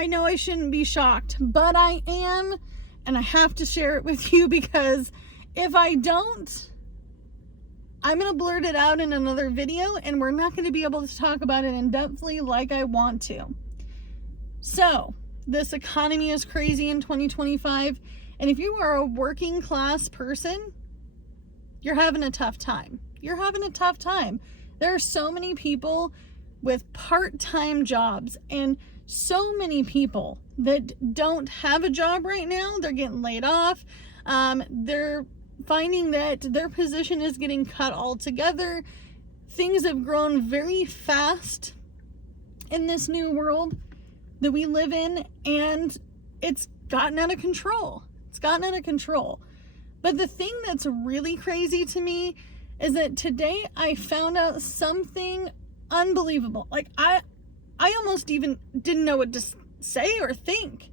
I know I shouldn't be shocked, but I am, and I have to share it with you because if I don't, I'm going to blurt it out in another video and we're not going to be able to talk about it in-depthly like I want to. So, this economy is crazy in 2025, and if you are a working class person, you're having a tough time. You're having a tough time. There are so many people with part-time jobs and so many people that don't have a job right now. They're getting laid off. They're finding that their position is getting cut altogether. Things have grown very fast in this new world that we live in, and it's gotten out of control. It's gotten out of control. But the thing that's really crazy to me is that today I found out something unbelievable. Like, I almost even didn't know what to say or think.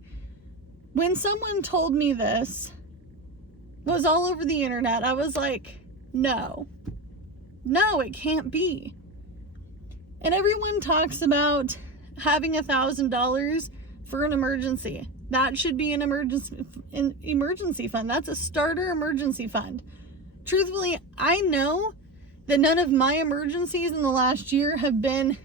When someone told me this was all over the internet, I was like, no, it can't be. And everyone talks about having $1,000 for an emergency. That should be an emergency fund. That's a starter emergency fund. Truthfully, I know that none of my emergencies in the last year have been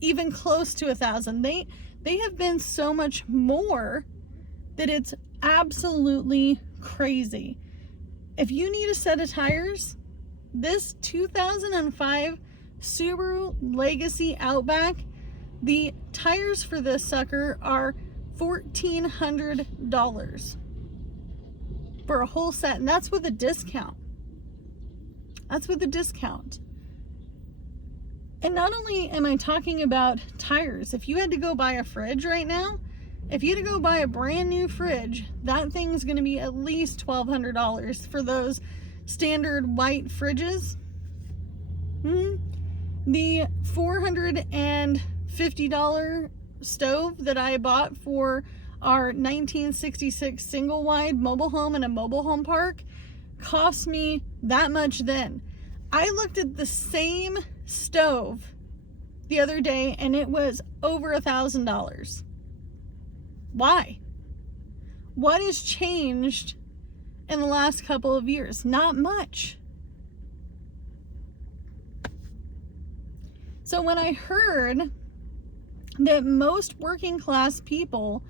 even close to $1,000. They have been so much more that it's absolutely crazy. If you need a set of tires, this 2005 Subaru Legacy Outback, the tires for this sucker are $1,400 for a whole set, and that's with a discount. That's with a discount. And not only am I talking about tires, if you had to go buy a fridge right now, if you had to go buy a brand new fridge, that thing's going to be at least $1,200 for those standard white fridges. The $450 stove that I bought for our 1966 single wide mobile home in a mobile home park cost me that much then. I looked at the same stove the other day and it was over $1,000. Why? What has changed in the last couple of years? Not much. So when I heard that most working class people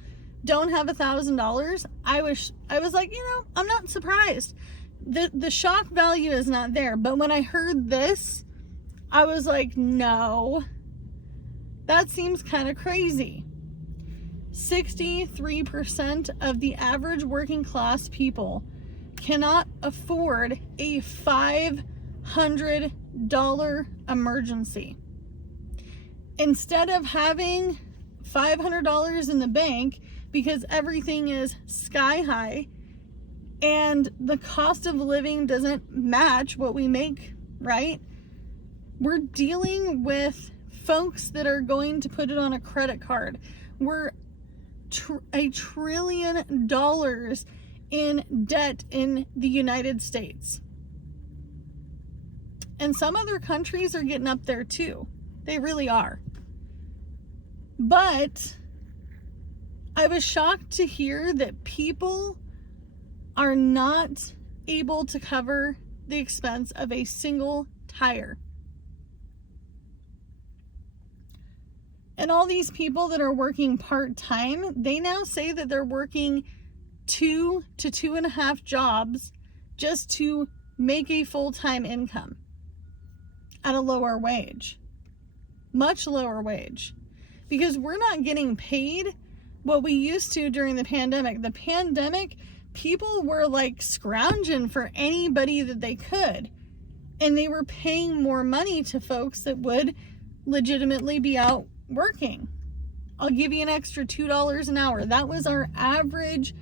don't have $1,000, I was like, I'm not surprised. The shock value is not there. But when I heard this, I was like, no, that seems kind of crazy. 63% of the average working class people cannot afford a $500 emergency. Instead of having $500 in the bank because everything is sky high and the cost of living doesn't match what we make, right? We're dealing with folks that are going to put it on a credit card. We're $1 trillion in debt in the United States. And some other countries are getting up there too. They really are. But I was shocked to hear that people are not able to cover the expense of a single tire. And all these people that are working part-time, they now say that they're working 2 to 2.5 jobs just to make a full-time income at a lower wage, much lower wage, because we're not getting paid what we used to during the pandemic. The pandemic, people were like scrounging for anybody that they could, and they were paying more money to folks that would legitimately be out working. I'll give you an extra $2 an hour. That was our average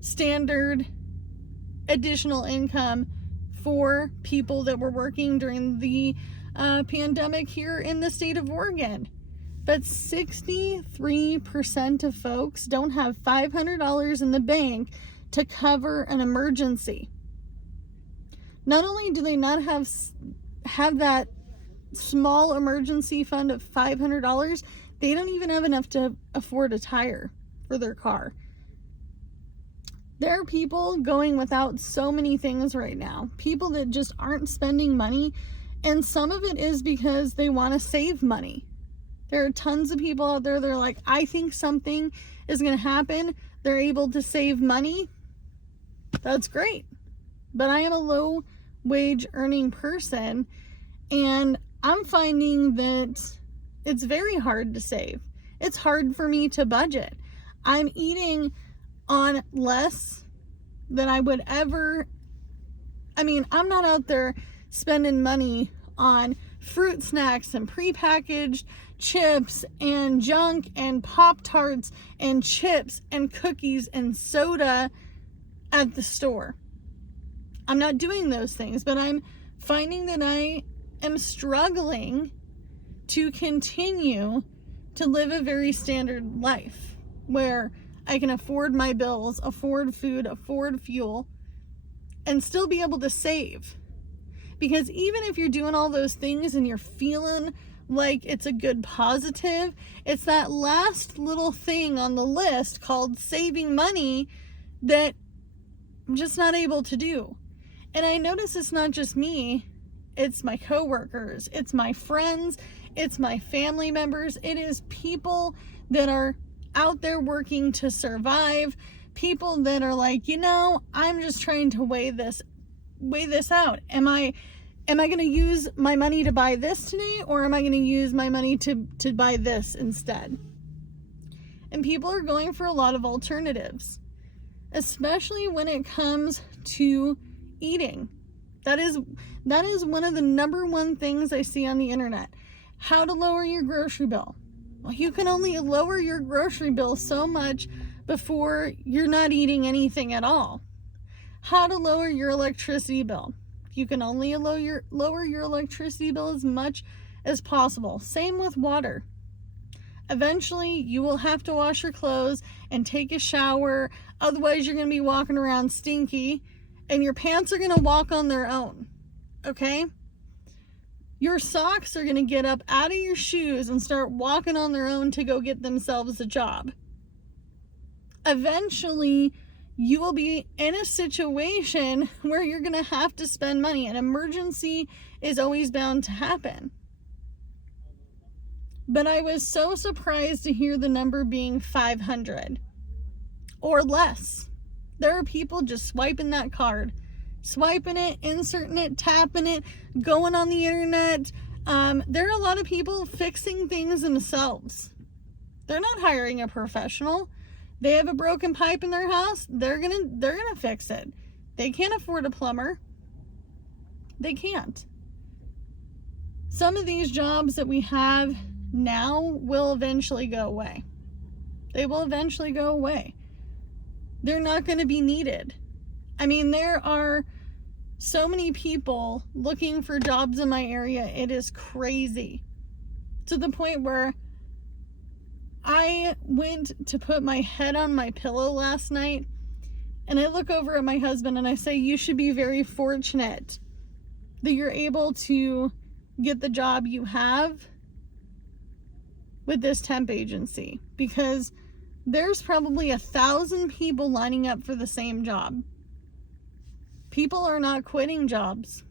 standard additional income for people that were working during the pandemic here in the state of Oregon. But 63% of folks don't have $500 in the bank to cover an emergency. Not only do they not have that small emergency fund of $500, They don't even have enough to afford a tire for their car. There are people going without so many things right now. People that just aren't spending money. And some of it is because they want to save money. There are tons of people out there that are like, I think something is going to happen. They're able to save money. That's great. But I am a low wage earning person, and I'm finding that it's very hard to save. It's hard for me to budget. I'm eating on less than I would ever. I mean, I'm not out there spending money on fruit snacks and prepackaged chips and junk and Pop-Tarts and chips and cookies and soda at the store. I'm not doing those things, but I'm finding that I am struggling to continue to live a very standard life where I can afford my bills, afford food, afford fuel, and still be able to save. Because even if you're doing all those things and you're feeling like it's a good positive, it's that last little thing on the list called saving money that I'm just not able to do. And I notice it's not just me, it's my coworkers, it's my friends, it's my family members, it is people that are out there working to survive, people that are like, I'm just trying to weigh this out. Am I going to use my money to buy this today, or am I going to use my money to buy this instead? And people are going for a lot of alternatives, especially when it comes to eating. That is one of the number one things I see on the internet. How to lower your grocery bill. Well, you can only lower your grocery bill so much before you're not eating anything at all. How to lower your electricity bill. You can only lower your electricity bill as much as possible. Same with water. Eventually, you will have to wash your clothes and take a shower. Otherwise, you're going to be walking around stinky, and your pants are going to walk on their own. Okay? Your socks are going to get up out of your shoes and start walking on their own to go get themselves a job. Eventually, you will be in a situation where you're going to have to spend money. An emergency is always bound to happen. But I was so surprised to hear the number being 500 or less. There are people just swiping that card, swiping it, inserting it, tapping it, going on the internet. There are a lot of people fixing things themselves. They're not hiring a professional. They have a broken pipe in their house, they're gonna fix it. They can't afford a plumber. They can't. Some of these jobs that we have now will eventually go away. They will eventually go away. They're not going to be needed. I mean, there are so many people looking for jobs in my area. It is crazy. To the point where I went to put my head on my pillow last night, and I look over at my husband and I say, you should be very fortunate that you're able to get the job you have with this temp agency, because there's probably 1,000 people lining up for the same job. People are not quitting jobs.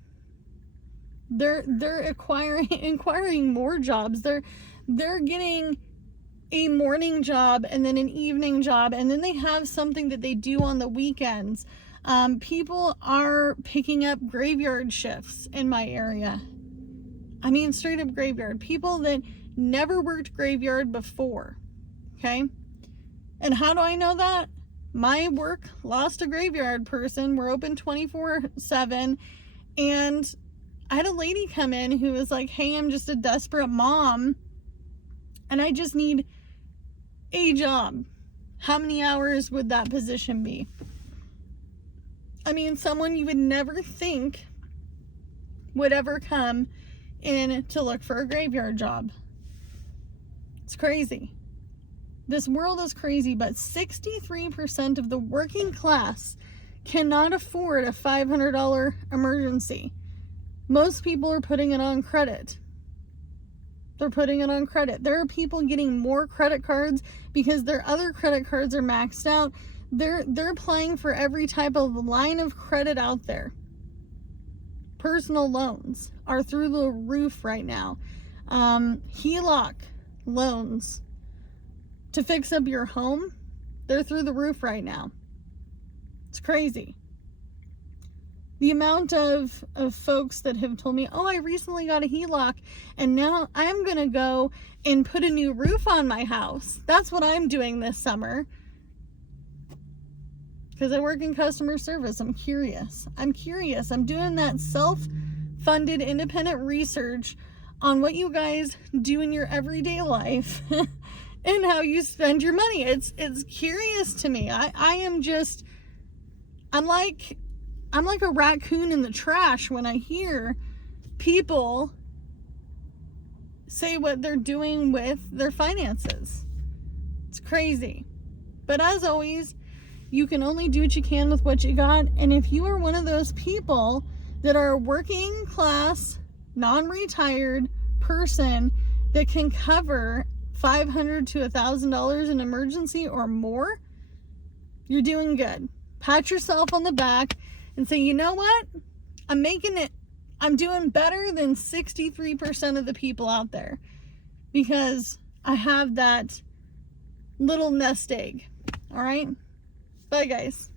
They're inquiring more jobs. They're getting a morning job and then an evening job, and then they have something that they do on the weekends. People are picking up graveyard shifts in my area. I mean, straight up graveyard. People that never worked graveyard before. Okay? And how do I know that? My work lost a graveyard person. We're open 24/7. And I had a lady come in who was like, hey, I'm just a desperate mom, and I just need a job. How many hours would that position be? I mean, someone you would never think would ever come in to look for a graveyard job. It's crazy. This world is crazy, but 63% of the working class cannot afford a $500 emergency. Most people are putting it on credit. They're putting it on credit. There are people getting more credit cards because their other credit cards are maxed out. They're applying for every type of line of credit out there. Personal loans are through the roof right now. HELOC loans to fix up your home, they're through the roof right now. It's crazy. The amount of folks that have told me, oh, I recently got a HELOC and now I'm going to go and put a new roof on my house. That's what I'm doing this summer. Because I work in customer service. I'm curious. I'm doing that self-funded independent research on what you guys do in your everyday life and how you spend your money. It's curious to me. I'm like a raccoon in the trash when I hear people say what they're doing with their finances. It's crazy. But as always, you can only do what you can with what you got. And if you are one of those people that are a working class, non-retired person that can cover $500 to $1,000 in emergency or more, you're doing good. Pat yourself on the back and say, you know what? I'm making it. I'm doing better than 63% of the people out there because I have that little nest egg. All right? Bye, guys.